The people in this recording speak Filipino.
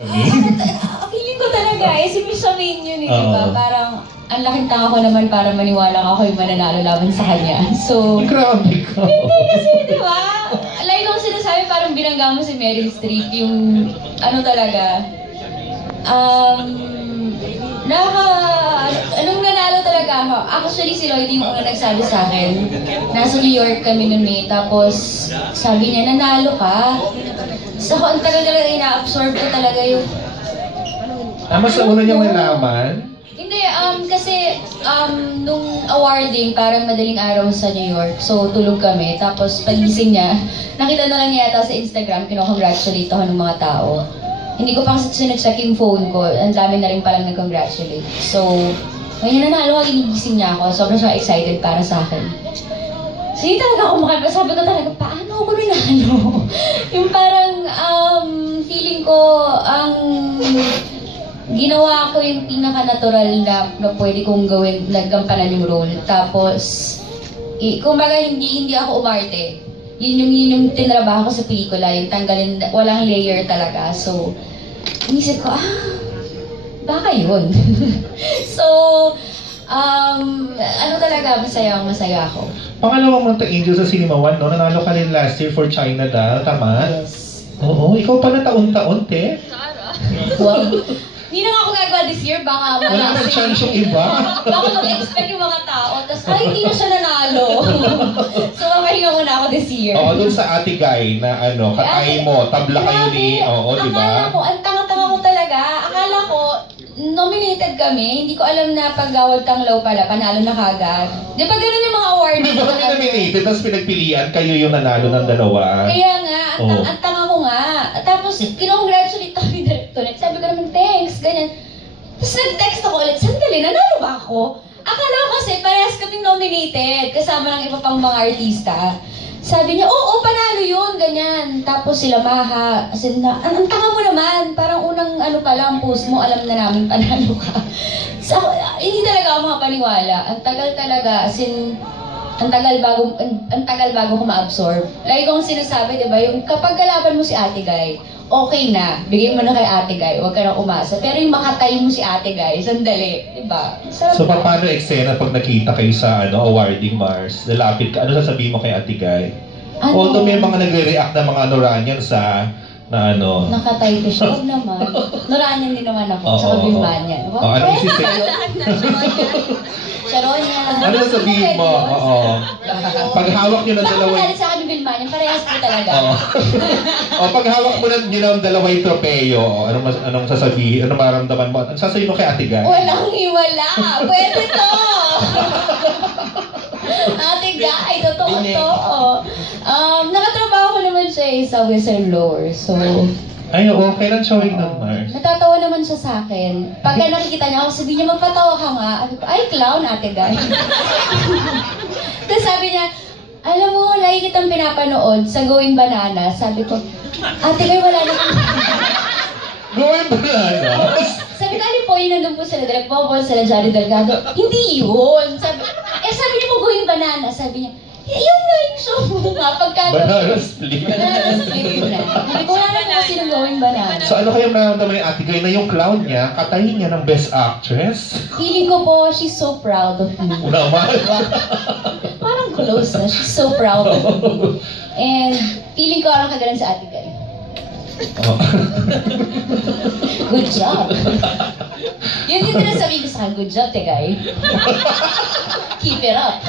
Feeling ko talaga si Miss Amin yun di ba? Parang ang laking tanga ko naman para maniwala ako yung mananalo laban sa kanya. So, grabe ka. Hindi kasi, di ba? Like kung sinasabi, parang binangga mo si Meryl Streep, yung ano talaga, anong nanalo talaga ako? Actually, si Lloyd yung una nagsabi sa akin. Nasa New York kami nun tapos sabi niya, nanalo ka. So, ang tagal talaga ina-absorb ko talaga yung... Mas sa una niyang nalaman? Hindi, kasi nung awarding, parang madaling araw sa New York. So, tulog kami. Tapos, pagising niya, nakita na lang niya yata sa Instagram, kinocongratulate ako ng mga tao. Hindi ko pa kasi sinag-check yung phone ko. Ang dami na rin palang nag-congratulate. So, ngayon nanalo ako, inigising niya ako. Sobrang siya excited para sa akin. So, yun talaga ako sabi ko talaga, paano ako nanalo? Yung parang, feeling ko, ginawa ko yung pinaka-natural na pwede kong gawin, naggampanan yung role. Tapos, kumbaga hindi ako umarte. Yun yung tinrabaho ko sa pelikula, yung tanggalin, walang layer talaga. So, inisip ko, baka yun. So, ano talaga, masaya ako. Pangalawang Monta Angel sa Cinema 1, no? Nanalo ka rin last year for China Doll, tama? Yes. Oo, ikaw pala taon-taon, te. Wow. Hindi na nga ako gagawa this year, baka wala ka chance yung iba. Baka mag-expect yung mga tao, tapos hindi na siya nanalo. So, mamahinga muna ako this year. Oo, dun sa Ate Guy na katay mo, tabla kayo ni, di ba? Akala ko, ang tanga-tanga ko talaga. Akala ko, nominated kami, hindi ko alam na pag-Gawad Tanglaw pala, panalo na kagad. Di ba ganun yung mga awards? Di ba kami nominated, tapos pinagpilian, kayo yung nanalo ng dalawa. Kaya nga, ang tanga ko nga. Tapos, kinongratulate ako ni Director. Sabi ko naman, thanks, ganyan. Tapos nag-text ako ulit, sandali, nanalo ba ako? Akala ko kasi, parehas kaming nominated, kasama ng iba pang mga artista. Sabi niya, oo, panalo yun, ganyan. Tapos sila Maha, ang tanga mo naman, parang unang pa lang, post mo, alam na namin panalo ka. So, hindi talaga ako makapaniwala. Ang tagal talaga, ang tagal bago ko ma-absorb. Like kung sinasabi, di ba, yung kapag kalaban mo si Ate Guy, okay na, bigay mo na kay Ate Guy, huwag ka na umasa. Pero yung makatay mo si Ate Guy, sandali, di ba? So, paano eksena pag nakita kayo sa awarding Mars? Nalapit ka, ano sasabihin mo kay Ate Guy? Although may mga nagre-react na mga Noranian nakatay ko siya. Huwag naman. Noranian din naman ako, sa Birmanian. Ano yung sisip? Sharonia. Ano sabihin mo? Pag hawak nyo ng dalawa... Baka sa akin yung Birmanian, parehas ko talaga. Pag hawak mo nyo ng dalawang tropeyo, anong sasabihin? Anong maramdaman mo? Anong sasabihin mo kay Ate Guy? Walang hiwala. Pwede to. Ate Guy, totoo to. Nakatrabaho ko naman siya sa whistleblower. So, ay, okay lang showing ng Mars. natatawa naman siya sa akin. Pagka nakikita niya ako, sabi niya, magpatawa ka nga. Sabi ko, ay, clown, Ate Guy. Tapos sabi niya, alam mo, lagi kitang pinapanood sa Going Banana. Sabi ko, Ate Guy, wala na. Going Banana? Sabi ko, alin po, yun nandun po sila, Direk Bobol, sila Johnny Delgado. Hindi yun. Sabi niya mo, Going Banana. Sabi niya, yun na yung show mo nga. Banana Split. Banana Split na. Hindi ko alam kung sino Going Banana. So ano kayong nararamdaman ni Ate Guy na yung clown niya, katayin niya ng Best Actress? Feeling ko po, she's so proud of me. Naman? Parang close na. She's so proud of me. And feeling ko parang kagalan sa Ate Guy. Good job. Yun yung sinasabi ko sa akin, good job, Ate Guy. Keep it up.